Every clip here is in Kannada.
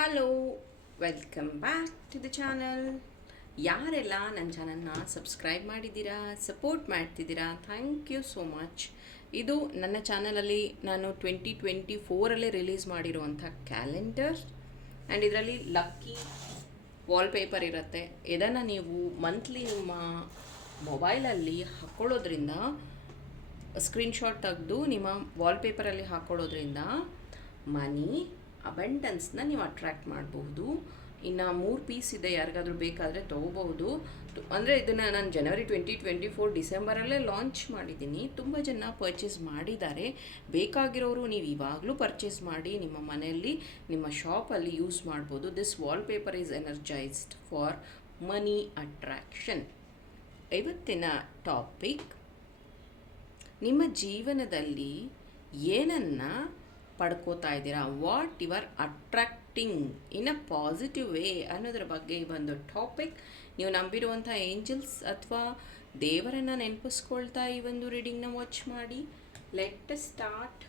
Hello welcome back to the channel ಯಾರೆಲ್ಲ ನನ್ನ ಚಾನಲ್ನ ಸಬ್ಸ್ಕ್ರೈಬ್ ಮಾಡಿದ್ದೀರಾ ಸಪೋರ್ಟ್ ಮಾಡ್ತಿದ್ದೀರಾ ಥ್ಯಾಂಕ್ ಯು ಸೋ ಮಚ್ ಇದು ನನ್ನ ಚಾನಲಲ್ಲಿ ನಾನು ಟ್ವೆಂಟಿ ಟ್ವೆಂಟಿ ಫೋರಲ್ಲೇ ರಿಲೀಸ್ ಮಾಡಿರುವಂಥ ಕ್ಯಾಲೆಂಡರ್ ಆ್ಯಂಡ್ ಇದರಲ್ಲಿ ಲಕ್ಕಿ ವಾಲ್ಪೇಪರ್ ಇರುತ್ತೆ. ಇದನ್ನು ನೀವು ಮಂತ್ಲಿ ನಿಮ್ಮ ಮೊಬೈಲಲ್ಲಿ ಹಾಕ್ಕೊಳ್ಳೋದ್ರಿಂದ ಸ್ಕ್ರೀನ್ಶಾಟ್ ತೆಗೆದು ನಿಮ್ಮ ವಾಲ್ಪೇಪರಲ್ಲಿ ಹಾಕ್ಕೊಳ್ಳೋದ್ರಿಂದ ಮನಿ ಅಬೆಂಡನ್ಸ್ನ ನೀವು ಅಟ್ರ್ಯಾಕ್ಟ್ ಮಾಡಬಹುದು ಇನ್ನು ಮೂರು ಪೀಸ್ ಇದೆ ಯಾರಿಗಾದರೂ ಬೇಕಾದರೆ ತೊಗೋಬಹುದು ಅಂದರೆ ಇದನ್ನು ನಾನು ಜನವರಿ ಟ್ವೆಂಟಿ ಟ್ವೆಂಟಿ ಫೋರ್ ಡಿಸೆಂಬರಲ್ಲೇ ಲಾಂಚ್ ಮಾಡಿದ್ದೀನಿ ತುಂಬ ಜನ ಪರ್ಚೇಸ್ ಮಾಡಿದ್ದಾರೆ ಬೇಕಾಗಿರೋರು ನೀವು ಇವಾಗಲೂ ಪರ್ಚೇಸ್ ಮಾಡಿ ನಿಮ್ಮ ಮನೆಯಲ್ಲಿ ನಿಮ್ಮ ಶಾಪಲ್ಲಿ ಯೂಸ್ ಮಾಡ್ಬೋದು this wallpaper is energized for money attraction ಇವತ್ತಿನ ಟಾಪಿಕ್ ನಿಮ್ಮ ಜೀವನದಲ್ಲಿ ಏನನ್ನು ಪಡ್ಕೋತಾ ಇದ್ದೀರಾ? What you are attracting in a positive way ಅನ್ನೋದ್ರ ಬಗ್ಗೆ ಒಂದು ಟಾಪಿಕ್ ನೀವು ನಂಬಿರುವಂಥ ಏಂಜಲ್ಸ್ ಅಥವಾ ದೇವರನ್ನು ನೆನಪಿಸ್ಕೊಳ್ತಾ ಈ ಒಂದು ರೀಡಿಂಗ್ನ ವಾಚ್ ಮಾಡಿ. Let start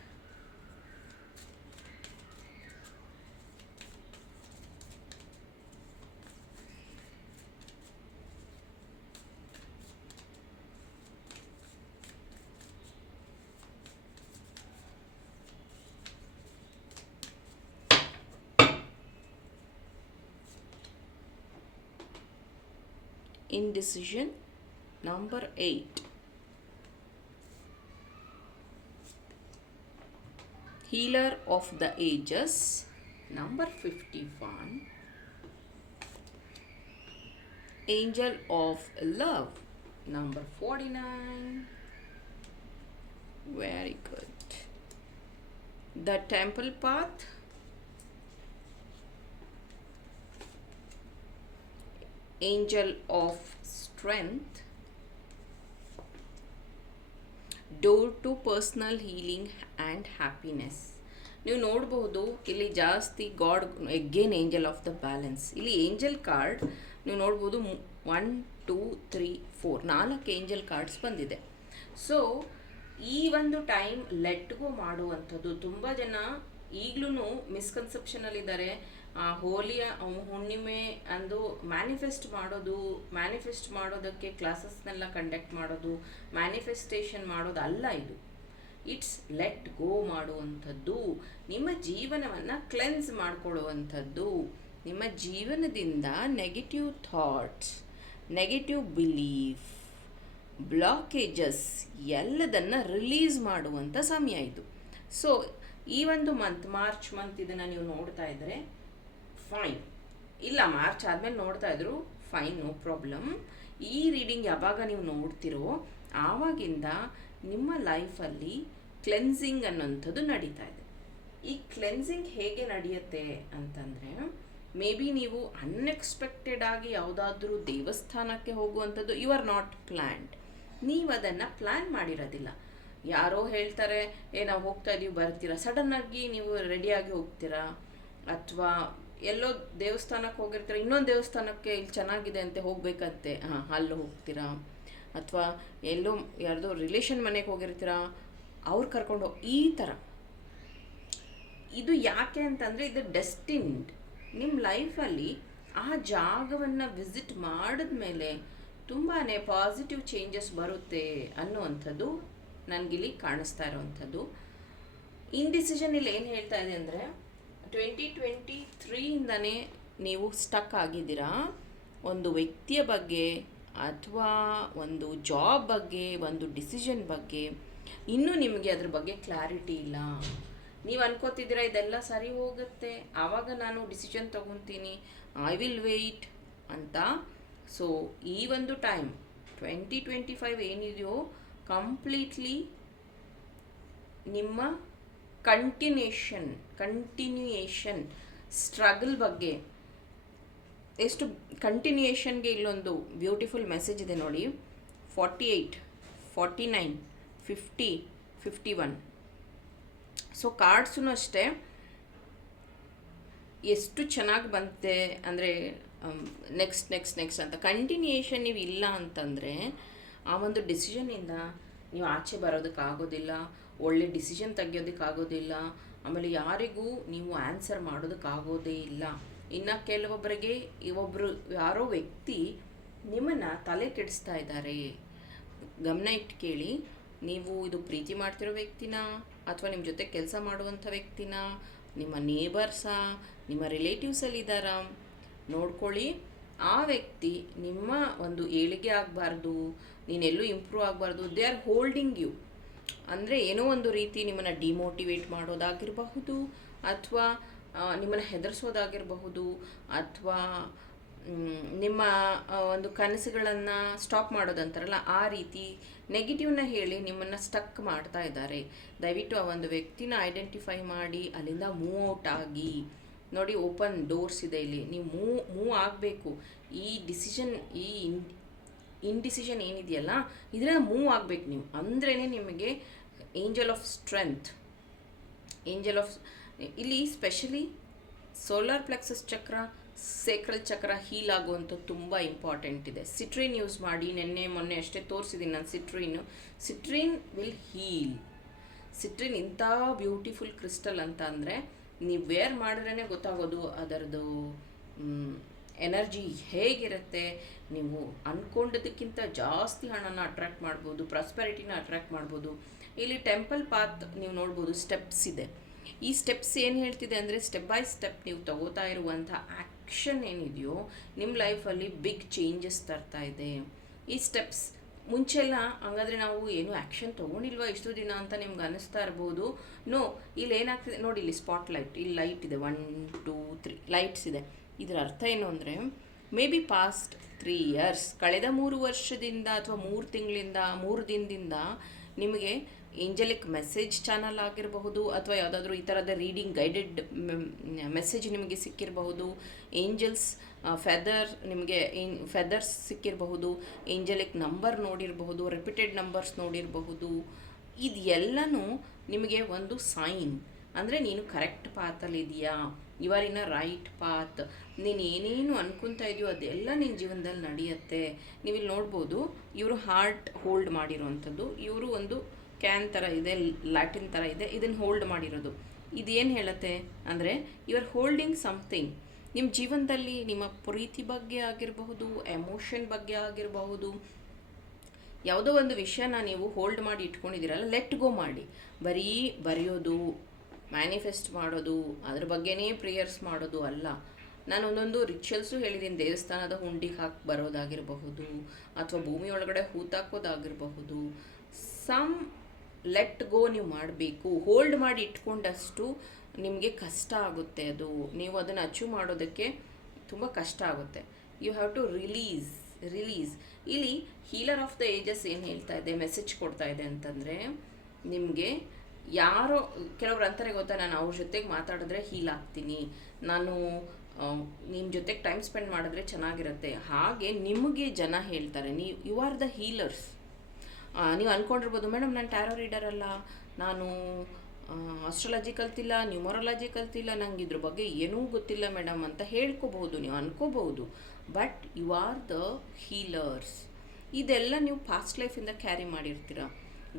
indecision. Number 8 healer of the ages. Number 51 angel of love. Number 49 very good. The temple path angel of strength. Door to personal healing and happiness ನೀವು ನೋಡಬಹುದು, ಇಲ್ಲಿ ಜಾಸ್ತಿ god again angel of the balance ಇಲ್ಲಿ ಏಂಜಲ್ ಕಾರ್ಡ್ ನೀವು ನೋಡ್ಬೋದು ಒನ್ ಟೂ ತ್ರೀ ಫೋರ್ ನಾಲ್ಕು ಏಂಜಲ್ ಕಾರ್ಡ್ಸ್ ಬಂದಿದೆ. ಸೊ ಈ ಒಂದು ಟೈಮ್ ಲೆಟ್ ಗೋ ಮಾಡುವಂಥದ್ದು. ತುಂಬ ಜನ ಈಗಲೂ ಮಿಸ್ಕನ್ಸೆಪ್ಷನಲ್ಲಿದ್ದಾರೆ ಹೋಲಿಯ ಹುಣ್ಣಿಮೆ ಅಂದು ಮ್ಯಾನಿಫೆಸ್ಟ್ ಮಾಡೋದು ಮ್ಯಾನಿಫೆಸ್ಟ್ ಮಾಡೋದಕ್ಕೆ ಕ್ಲಾಸಸ್ನೆಲ್ಲ ಕಂಡಕ್ಟ್ ಮಾಡೋದು ಮ್ಯಾನಿಫೆಸ್ಟೇಷನ್ ಮಾಡೋದು ಅಲ್ಲ ಇದು. ಇಟ್ಸ್ ಲೆಟ್ ಗೋ ಮಾಡುವಂಥದ್ದು. ನಿಮ್ಮ ಜೀವನವನ್ನು ಕ್ಲೆನ್ಸ್ ಮಾಡಿಕೊಳ್ಳುವಂಥದ್ದು. ನಿಮ್ಮ ಜೀವನದಿಂದ negative thoughts negative belief blockages ಎಲ್ಲದನ್ನು ರಿಲೀಸ್ ಮಾಡುವಂಥ ಸಮಯ ಇದು. ಸೊ ಈ ಒಂದು ಮಂತ್ ಮಾರ್ಚ್ ಮಂತ್ ಇದನ್ನು ನೀವು ನೋಡ್ತಾ ಇದ್ದರೆ ಫೈನ್ ಇಲ್ಲ ಮಾರ್ಚ್ ಆದಮೇಲೆ ನೋಡ್ತಾ ಇದ್ರು. ಫೈನ್ ನೋ ಪ್ರಾಬ್ಲಮ್ ಈ ರೀಡಿಂಗ್ ಯಾವಾಗ ನೀವು ನೋಡ್ತಿರೋ, ಆವಾಗಿಂದ ನಿಮ್ಮ ಲೈಫಲ್ಲಿ ಕ್ಲೆನ್ಸಿಂಗ್ ಅನ್ನೋಂಥದ್ದು ನಡೀತಾ ಇದೆ. ಈ ಕ್ಲೆನ್ಸಿಂಗ್ ಹೇಗೆ ನಡೆಯುತ್ತೆ ಅಂತಂದರೆ ಮೇ ಬಿ ನೀವು ಅನ್ಎಕ್ಸ್ಪೆಕ್ಟೆಡ್ ಆಗಿ ಯಾವುದಾದ್ರೂ ದೇವಸ್ಥಾನಕ್ಕೆ ಹೋಗುವಂಥದ್ದು ಯು ಆರ್ ನಾಟ್ ಪ್ಲ್ಯಾಂಡ್ ನೀವು ಅದನ್ನು ಪ್ಲ್ಯಾನ್ ಮಾಡಿರೋದಿಲ್ಲ. ಯಾರೋ ಹೇಳ್ತಾರೆ, ಏ, ನಾವು ಹೋಗ್ತಾ ಇದೀವಿ, ಬರ್ತೀರಾ? ಸಡನ್ನಾಗಿ ನೀವು ರೆಡಿಯಾಗಿ ಹೋಗ್ತೀರಾ? ಅಥವಾ ಎಲ್ಲೋ ದೇವಸ್ಥಾನಕ್ಕೆ ಹೋಗಿರ್ತೀರ, ಇನ್ನೊಂದು ದೇವಸ್ಥಾನಕ್ಕೆ ಇಲ್ಲಿ ಚೆನ್ನಾಗಿದೆ ಅಂತ ಹೋಗಬೇಕಂತೆ. ಹಾಂ, ಅಲ್ಲಿ ಹೋಗ್ತೀರಾ? ಅಥವಾ ಎಲ್ಲೋ ಯಾರ್ದೋ ರಿಲೇಷನ್ ಮನೆಗೆ ಹೋಗಿರ್ತೀರಾ, ಅವ್ರು ಕರ್ಕೊಂಡು ಈ ಥರ ಇದು ಯಾಕೆ ಅಂತಂದರೆ ಇದು ಡೆಸ್ಟಿನ್ಡ್ ನಿಮ್ಮ ಲೈಫಲ್ಲಿ ಆ ಜಾಗವನ್ನು ವಿಸಿಟ್ ಮಾಡಿದ್ಮೇಲೆ ತುಂಬಾ ಪಾಸಿಟಿವ್ ಚೇಂಜಸ್ ಬರುತ್ತೆ ಅನ್ನುವಂಥದ್ದು ನನಗಿಲ್ಲಿ ಕಾಣಿಸ್ತಾ ಇರೋವಂಥದ್ದು. ಇನ್ಡಿಸಿಷನ್ ಇಲ್ಲಿ ಏನು ಹೇಳ್ತಾ ಇದೆ ಅಂದರೆ ಟ್ವೆಂಟಿ ಟ್ವೆಂಟಿ ತ್ರೀಯಿಂದನೇ ನೀವು ಸ್ಟಕ್ ಆಗಿದ್ದೀರಾ? ಒಂದು ವ್ಯಕ್ತಿಯ ಬಗ್ಗೆ ಅಥವಾ ಒಂದು ಜಾಬ್ ಬಗ್ಗೆ, ಒಂದು ಡಿಸಿಷನ್ ಬಗ್ಗೆ ಇನ್ನೂ ನಿಮಗೆ ಅದ್ರ ಬಗ್ಗೆ ಕ್ಲಾರಿಟಿ ಇಲ್ಲ. ನೀವು ಅನ್ಕೋತಿದ್ದೀರಾ, ಇದೆಲ್ಲ ಸರಿ ಹೋಗುತ್ತೆ. ಆವಾಗ ನಾನು ಡಿಸಿಷನ್ ತೊಗೊತೀನಿ. ಐ ವಿಲ್ ವೆಯ್ಟ್ ಅಂತ. ಸೊ ಈ ಒಂದು ಟೈಮ್ ಟ್ವೆಂಟಿ ಟ್ವೆಂಟಿ ಫೈವ್ ಏನಿದೆಯೋ ಕಂಪ್ಲೀಟ್ಲಿ ನಿಮ್ಮ ಕಂಟಿನ್ಯೂಷನ್ ಕಂಟಿನ್ಯೂಯೇಷನ್ ಸ್ಟ್ರಗಲ್ ಬಗ್ಗೆ ಎಷ್ಟು ಕಂಟಿನ್ಯೂಯೇಷನ್ಗೆ ಇಲ್ಲೊಂದು ಬ್ಯೂಟಿಫುಲ್ ಮೆಸೇಜ್ ಇದೆ ನೋಡಿ. Forty eight forty nine fifty fifty one so ಕಾರ್ಡ್ಸೂ ಅಷ್ಟೇ. ಎಷ್ಟು ಚೆನ್ನಾಗಿ ಬಂತೆ ಅಂದರೆ ನೆಕ್ಸ್ಟ್ ನೆಕ್ಸ್ಟ್ ನೆಕ್ಸ್ಟ್ ಅಂತ. ಕಂಟಿನ್ಯೂಯೇಷನ್ ನೀವು ಇಲ್ಲ ಅಂತಂದರೆ, ಆ ಒಂದು ಡಿಸಿಷನಿಂದ ನೀವು ಆಚೆ ಬರೋದಕ್ಕಾಗೋದಿಲ್ಲ, ಒಳ್ಳೆ ಡಿಸಿಷನ್ ತೆಗಿಯೋದಕ್ಕಾಗೋದಿಲ್ಲ, ಆಮೇಲೆ ಯಾರಿಗೂ ನೀವು ಆನ್ಸರ್ ಮಾಡೋದಕ್ಕಾಗೋದೇ ಇಲ್ಲ. ಇನ್ನು ಕೆಲವೊಬ್ಬರಿಗೆ ಒಬ್ಬರು ಯಾರೋ ವ್ಯಕ್ತಿ ನಿಮ್ಮನ್ನು ತಲೆ ಕೆಡಿಸ್ತಾ ಇದ್ದಾರೆ. ಗಮನ ಇಟ್ಟು ಕೇಳಿ, ನೀವು ಇದು ಪ್ರೀತಿ ಮಾಡ್ತಿರೋ ವ್ಯಕ್ತಿನ? ಅಥವಾ ನಿಮ್ಮ ಜೊತೆ ಕೆಲಸ ಮಾಡುವಂಥ ವ್ಯಕ್ತಿನ? ನಿಮ್ಮ ನೇಬರ್ಸಾ ನಿಮ್ಮ ರಿಲೇಟಿವ್ಸಲ್ಲಿ ಇದ್ದಾರಾ ನೋಡ್ಕೊಳ್ಳಿ. ಆ ವ್ಯಕ್ತಿ ನಿಮ್ಮ ಒಂದು ಏಳಿಗೆ ಆಗಬಾರ್ದು, ನೀನೆಲ್ಲೂ ಇಂಪ್ರೂವ್ ಆಗಬಾರ್ದು ದೇ ಆರ್ ಹೋಲ್ಡಿಂಗ್ ಯು ಅಂದರೆ ಏನೋ ಒಂದು ರೀತಿ ನಿಮ್ಮನ್ನು ಡಿಮೋಟಿವೇಟ್ ಮಾಡೋದಾಗಿರಬಹುದು, ಅಥವಾ ನಿಮ್ಮನ್ನು ಹೆದರಿಸೋದಾಗಿರಬಹುದು, ಅಥವಾ ನಿಮ್ಮ ಒಂದು ಕನಸುಗಳನ್ನು ಸ್ಟಾಪ್ ಮಾಡೋದಂತಾರಲ್ಲ, ಆ ರೀತಿ ನೆಗೆಟಿವ್ನ ಹೇಳಿ ನಿಮ್ಮನ್ನು ಸ್ಟಕ್ ಮಾಡ್ತಾ ಇದ್ದಾರೆ. ದಯವಿಟ್ಟು ಆ ಒಂದು ವ್ಯಕ್ತಿನ ಐಡೆಂಟಿಫೈ ಮಾಡಿ, ಅಲ್ಲಿಂದ ಮೂವ್ ಔಟ್ ಆಗಿ. ನೋಡಿ ಓಪನ್ ಡೋರ್ಸ್ ಇದೆ ಇಲ್ಲಿ. ನೀವು ಮೂವ್ ಮೂವ್ ಆಗಬೇಕು. ಈ ಡಿಸಿಷನ್ ಈ ಇನ್ ಇಂಡಿಸಿಷನ್ ಏನಿದೆಯಲ್ಲ ಇದರಿಂದ ಮೂವ್ ಆಗಬೇಕು ನೀವು. ಅಂದ್ರೇ ನಿಮಗೆ angel of strength angel of ಇಲ್ಲಿ specially solar plexus chakra sacral chakra heal ಆಗುವಂಥ ತುಂಬ ಇಂಪಾರ್ಟೆಂಟ್ ಇದೆ. ಸಿಟ್ರಿನ್ ಯೂಸ್ ಮಾಡಿ, ನಿನ್ನೆ, ಮೊನ್ನೆ ಅಷ್ಟೇ ತೋರಿಸಿದ್ದೀನಿ ನಾನು citrine citrine will heal citrine ಇಂಥ ಬ್ಯೂಟಿಫುಲ್ ಕ್ರಿಸ್ಟಲ್ ಅಂತ ಅಂದರೆ ನೀವು ವೇರ್ ಮಾಡಿದ್ರೇ ಗೊತ್ತಾಗೋದು ಅದರದ್ದು ಎನರ್ಜಿ ಹೇಗಿರುತ್ತೆ, ನೀವು ಅಂದ್ಕೊಂಡಿದ್ದಕ್ಕಿಂತ ಜಾಸ್ತಿ ಹಣನ ಅಟ್ರಾಕ್ಟ್ ಮಾಡ್ಬೋದು ಪ್ರಾಸ್ಪೆರಿಟಿನ ಅಟ್ರ್ಯಾಕ್ಟ್ ಮಾಡ್ಬೋದು. ಇಲ್ಲಿ ಟೆಂಪಲ್ ಪಾತ್ ನೀವು ನೋಡ್ಬೋದು ಸ್ಟೆಪ್ಸ್ ಇದೆ. ಈ ಸ್ಟೆಪ್ಸ್ ಏನು ಹೇಳ್ತಿದೆ ಅಂದರೆ ಸ್ಟೆಪ್ ಬೈ ಸ್ಟೆಪ್ ನೀವು ತಗೋತಾ ಇರುವಂಥ ಆ್ಯಕ್ಷನ್ ಏನಿದೆಯೋ ನಿಮ್ಮ ಲೈಫಲ್ಲಿ ಬಿಗ್ ಚೇಂಜಸ್ ತರ್ತಾ ಇದೆ. ಈ ಸ್ಟೆಪ್ಸ್ ಮುಂಚೆಲ್ಲ ಹಂಗಾದ್ರೆ ನಾವು ಏನು ಆ್ಯಕ್ಷನ್ ತೊಗೊಂಡಿಲ್ವಾ ಇಷ್ಟು ದಿನ ಅಂತ ನಿಮ್ಗೆ ಅನ್ನಿಸ್ತಾ ಇರ್ಬೋದು? ನೋ ಇಲ್ಲಿ ಏನಾಗ್ತಿದೆ? ನೋಡಿ, ಇಲ್ಲಿ ಸ್ಪಾಟ್ ಲೈಟ್ ಇಲ್ಲಿ ಲೈಟ್ ಇದೆ. ಒನ್ ಟೂ ತ್ರೀ ಲೈಟ್ಸ್ ಇದೆ. ಇದರ ಅರ್ಥ ಏನು ಅಂದರೆ maybe past three years ಕಳೆದ ಮೂರು ವರ್ಷದಿಂದ ಅಥವಾ ಮೂರು ತಿಂಗಳಿಂದ, ಮೂರು ದಿನದಿಂದ ನಿಮಗೆ ಏಂಜಲಿಕ್ ಮೆಸೇಜ್ ಚಾನಲ್ ಆಗಿರಬಹುದು ಅಥವಾ ಯಾವುದಾದ್ರೂ ಈ ಥರದ ರೀಡಿಂಗ್ ಗೈಡೆಡ್ ಮೆಸೇಜ್ ನಿಮಗೆ ಸಿಕ್ಕಿರಬಹುದು. ಏಂಜಲ್ಸ್ ಫೆದರ್ ನಿಮಗೆ ಫೆದರ್ಸ್ ಸಿಕ್ಕಿರಬಹುದು. ಏಂಜಲಿಕ್ ನಂಬರ್ ನೋಡಿರಬಹುದು, ರಿಪೀಟೆಡ್ ನಂಬರ್ಸ್ ನೋಡಿರಬಹುದು. ಇದೆಲ್ಲನೂ ನಿಮಗೆ ಒಂದು ಸೈನ್. ಅಂದರೆ ನೀನು correct ಪಾತಲ್ಲಿದೆಯಾ are in a right path. ನೀನು ಏನೇನು ಅನ್ಕೊತಾ ಇದೆಯೋ ಅದೆಲ್ಲ ನಿನ್ನ ಜೀವನದಲ್ಲಿ ನಡೆಯುತ್ತೆ. ನೀವು ಇಲ್ಲಿ ನೋಡ್ಬೋದು, ಇವರು ಹಾರ್ಟ್ ಹೋಲ್ಡ್ ಮಾಡಿರೋವಂಥದ್ದು ಇವರು ಒಂದು ಕ್ಯಾನ್ ಥರ ಇದೆ ಲ್ಯಾಟಿನ್ ಥರ ಇದೆ, ಇದನ್ನು ಹೋಲ್ಡ್ ಮಾಡಿರೋದು. ಇದೇನು ಹೇಳುತ್ತೆ ಅಂದರೆ ಯು ಆರ್ ಹೋಲ್ಡಿಂಗ್ ಸಮಥಿಂಗ್ ನಿಮ್ಮ ಜೀವನದಲ್ಲಿ ನಿಮ್ಮ ಪ್ರೀತಿ ಬಗ್ಗೆ ಆಗಿರಬಹುದು ಎಮೋಷನ್ ಬಗ್ಗೆ ಆಗಿರಬಹುದು, ಯಾವುದೋ ಒಂದು ವಿಷಯನ ನೀವು ಹೋಲ್ಡ್ ಮಾಡಿ ಇಟ್ಕೊಂಡಿದ್ದೀರಲ್ಲ ಲೆಟ್ ಗೋ ಮಾಡಿ. ಬರೀ ಬರೆಯೋದು ಮ್ಯಾನಿಫೆಸ್ಟ್ ಮಾಡೋದು, ಅದ್ರ ಬಗ್ಗೆನೇ ಪ್ರೇಯರ್ಸ್ ಮಾಡೋದು ಅಲ್ಲ. ನಾನು ಒಂದೊಂದು ರಿಚುವಲ್ಸು ಹೇಳಿದ್ದೀನಿ ದೇವಸ್ಥಾನದ ಹುಂಡಿಗೆ ಹಾಕಿ ಬರೋದಾಗಿರಬಹುದು, ಅಥವಾ ಭೂಮಿ ಒಳಗಡೆ ಹೂತಾಕೋದಾಗಿರಬಹುದು. ಸಮ್ ಲೆಟ್ ಗೋ ನೀವು ಮಾಡಬೇಕು. ಹೋಲ್ಡ್ ಮಾಡಿ ಇಟ್ಕೊಂಡಷ್ಟು ನಿಮಗೆ ಕಷ್ಟ ಆಗುತ್ತೆ ಅದು. ನೀವು ಅದನ್ನು ಅಚೀವ್ ಮಾಡೋದಕ್ಕೆ ತುಂಬ ಕಷ್ಟ ಆಗುತ್ತೆ. You have to release release ಇಲ್ಲಿ ಹೀಲರ್ ಆಫ್ ದ ಏಜಸ್ ಏನು ಹೇಳ್ತಾ ಇದೆ ಮೆಸೇಜ್ ಕೊಡ್ತಾ ಇದೆ ಅಂತಂದರೆ, ನಿಮಗೆ ಯಾರೋ, ಕೆಲವ್ರು ಅಂತಾರೆ ಗೊತ್ತಾ, ನಾನು ಅವ್ರ ಜೊತೆಗೆ ಮಾತಾಡಿದ್ರೆ ಹೀಲ್ ಆಗ್ತೀನಿ. ನಾನು ನಿಮ್ಮ ಜೊತೆಗೆ ಟೈಮ್ ಸ್ಪೆಂಡ್ ಮಾಡಿದ್ರೆ ಚೆನ್ನಾಗಿರುತ್ತೆ. ಹಾಗೆ ನಿಮಗೆ ಜನ ಹೇಳ್ತಾರೆ, ನೀವು ಯು ಆರ್ ದ ಹೀಲರ್ಸ್ ನೀವು ಅಂದ್ಕೊಂಡಿರ್ಬೋದು ಮೇಡಮ್, ನಾನು ಟ್ಯಾರೋ ರೀಡರ್ ಅಲ್ಲ, ನಾನು ಆಸ್ಟ್ರಾಲಜಿ ಕಲ್ತಿಲ್ಲ ನ್ಯೂಮರಾಲಜಿ ಕಲ್ತಿಲ್ಲ ನಂಗೆ ಇದ್ರ ಬಗ್ಗೆ ಏನೂ ಗೊತ್ತಿಲ್ಲ ಮೇಡಮ್ ಅಂತ ಹೇಳ್ಕೋಬಹುದು, ನೀವು ಅನ್ಕೋಬಹುದು. But you are the healers ಇದೆಲ್ಲ ನೀವು ಪಾಸ್ಟ್ ಲೈಫಿಂದ ಕ್ಯಾರಿ ಮಾಡಿರ್ತೀರ.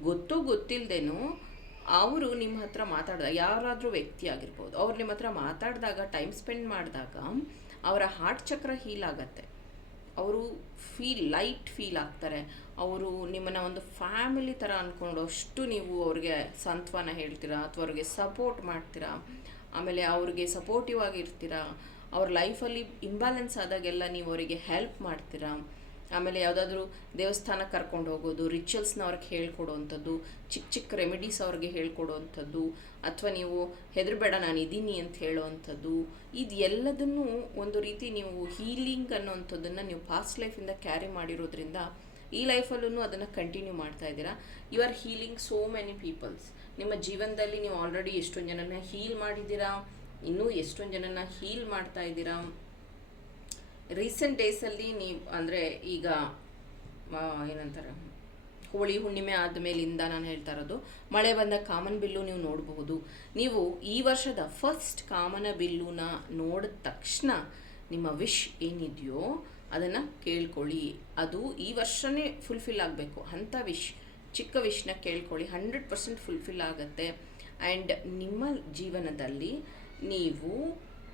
ಗೊತ್ತೋ ಗೊತ್ತಿಲ್ಲದೇನು ಅವರು ನಿಮ್ಮ ಹತ್ರ ಮಾತಾಡಿದಾಗ ಯಾರಾದರೂ ವ್ಯಕ್ತಿ ಆಗಿರ್ಬೋದು, ಅವ್ರು ನಿಮ್ಮ ಹತ್ರ ಮಾತಾಡಿದಾಗ ಟೈಮ್ ಸ್ಪೆಂಡ್ ಮಾಡಿದಾಗ, ಅವರ ಹಾರ್ಟ್ ಚಕ್ರ ಹೀಲ್ ಆಗತ್ತೆ. ಅವರು ಫೀಲ್ ಲೈಟ್ ಫೀಲ್ ಆಗ್ತಾರೆ. ಅವರು ನಿಮ್ಮನ್ನು ಒಂದು ಫ್ಯಾಮಿಲಿ ಥರ ಅಂದ್ಕೊಂಡು ಅಷ್ಟು ನೀವು ಅವ್ರಿಗೆ ಸಾಂತ್ವನ ಹೇಳ್ತೀರಾ, ಅಥವಾ ಅವ್ರಿಗೆ ಸಪೋರ್ಟ್ ಮಾಡ್ತೀರಾ, ಆಮೇಲೆ ಅವ್ರಿಗೆ ಸಪೋರ್ಟಿವ್ ಆಗಿರ್ತೀರಾ, ಅವ್ರ ಲೈಫಲ್ಲಿ ಇಂಬ್ಯಾಲೆನ್ಸ್ ಆದಾಗೆಲ್ಲ ನೀವು ಅವರಿಗೆ ಹೆಲ್ಪ್ ಮಾಡ್ತೀರಾ. ಆಮೇಲೆ ಯಾವುದಾದ್ರೂ ದೇವಸ್ಥಾನಕ್ಕೆ ಕರ್ಕೊಂಡು ಹೋಗೋದು ರಿಚುವಲ್ಸ್ನ ಅವ್ರಿಗೆ ಹೇಳ್ಕೊಡೋವಂಥದ್ದು ಚಿಕ್ಕ ಚಿಕ್ಕ ರೆಮಿಡೀಸ್ ಅವ್ರಿಗೆ ಹೇಳ್ಕೊಡೋವಂಥದ್ದು ಅಥವಾ ನೀವು ಹೆದರಬೇಡ ನಾನು ಇದ್ದೀನಿ ಅಂತ ಹೇಳೋವಂಥದ್ದು ಇದು ಎಲ್ಲದನ್ನು ಒಂದು ರೀತಿ ನೀವು ಹೀಲಿಂಗ್ ಅನ್ನೋವಂಥದ್ದನ್ನು ನೀವು ಪಾಸ್ಟ್ ಲೈಫಿಂದ ಕ್ಯಾರಿ ಮಾಡಿರೋದ್ರಿಂದ ಈ ಲೈಫಲ್ಲೂ ಅದನ್ನು ಕಂಟಿನ್ಯೂ ಮಾಡ್ತಾ ಇದ್ದೀರಾ? You are healing so many peoples ನಿಮ್ಮ ಜೀವನದಲ್ಲಿ ನೀವು ಆಲ್ರೆಡಿ ಎಷ್ಟೊಂದು ಜನನ ಹೀಲ್ ಮಾಡಿದ್ದೀರಾ? ಇನ್ನೂ ಎಷ್ಟೊಂದು ಜನನ ಹೀಲ್ ಮಾಡ್ತಾ ಇದ್ದೀರಾ? ರೀಸೆಂಟ್ ಡೇಸಲ್ಲಿ ನೀವು, ಅಂದರೆ ಈಗ ಏನಂತಾರೆ, ಹೋಳಿ ಹುಣ್ಣಿಮೆ ಆದಮೇಲಿಂದ ನಾನು ಹೇಳ್ತಾ ಇರೋದು, ಮಳೆ ಬಂದ ಕಾಮನ್ ಬಿಲ್ಲು ನೀವು ನೋಡಬಹುದು. ನೀವು ಈ ವರ್ಷದ ಫಸ್ಟ್ ಕಾಮನ ಬಿಲ್ಲುನ ನೋಡಿದ ತಕ್ಷಣ ನಿಮ್ಮ ವಿಶ್ ಏನಿದೆಯೋ ಅದನ್ನು ಕೇಳ್ಕೊಳ್ಳಿ. ಅದು ಈ ವರ್ಷನೇ ಫುಲ್ಫಿಲ್ ಆಗಬೇಕು. ಅಂಥ ವಿಶ್ ಚಿಕ್ಕ ವಿಶ್ನ ಕೇಳ್ಕೊಳ್ಳಿ. ಹಂಡ್ರೆಡ್ ಪರ್ಸೆಂಟ್ ಫುಲ್ಫಿಲ್ ಆಗುತ್ತೆ. ಆ್ಯಂಡ್ ನಿಮ್ಮ ಜೀವನದಲ್ಲಿ ನೀವು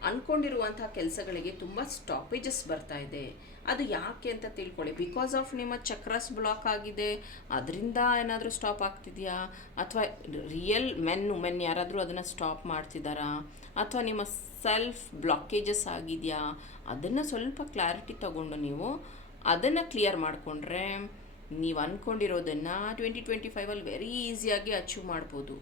ಅಂದ್ಕೊಂಡಿರುವಂಥ ಕೆಲಸಗಳಿಗೆ ತುಂಬ ಸ್ಟಾಪೇಜಸ್ ಬರ್ತಾ ಇದೆ. ಅದು ಯಾಕೆ ಅಂತ ತಿಳ್ಕೊಳ್ಳಿ. ಬಿಕಾಸ್ ಆಫ್ ನಿಮ್ಮ ಚಕ್ರಸ್ ಬ್ಲಾಕ್ ಆಗಿದೆ, ಅದರಿಂದ ಏನಾದರೂ ಸ್ಟಾಪ್ ಆಗ್ತಿದೆಯಾ? ಅಥವಾ ರಿಯಲ್ ಮೆನ್ ಉಮೆನ್ ಯಾರಾದರೂ ಅದನ್ನು ಸ್ಟಾಪ್ ಮಾಡ್ತಿದ್ದಾರಾ ಅಥವಾ ನಿಮ್ಮ ಸೆಲ್ಫ್ ಬ್ಲಾಕೇಜಸ್ ಆಗಿದೆಯಾ? ಅದನ್ನು ಸ್ವಲ್ಪ ಕ್ಲಾರಿಟಿ ತಗೊಂಡು ನೀವು ಅದನ್ನು ಕ್ಲಿಯರ್ ಮಾಡಿಕೊಂಡ್ರೆ ನೀವು ಅಂದ್ಕೊಂಡಿರೋದನ್ನು ಟ್ವೆಂಟಿ ಟ್ವೆಂಟಿ ಫೈವಲ್ಲಿ ವೆರಿ ಈಸಿಯಾಗಿ ಅಚೀವ್ ಮಾಡ್ಬೋದು.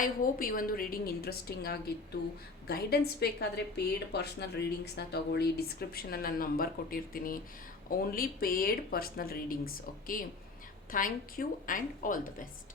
ಐ ಹೋಪ್ ಈ ಒಂದು ರೀಡಿಂಗ್ ಇಂಟ್ರೆಸ್ಟಿಂಗ್ ಆಗಿತ್ತು. ಗೈಡೆನ್ಸ್ ಬೇಕಾದರೆ ಪೇಯ್ಡ್ ಪರ್ಸ್ನಲ್ ರೀಡಿಂಗ್ಸ್ನ ತಗೊಳ್ಳಿ ಡಿಸ್ಕ್ರಿಪ್ಷನಲ್ಲಿ ನಾನು ನಂಬರ್ ಕೊಟ್ಟಿರ್ತೀನಿ. Only paid personal readings okay thank you and all the best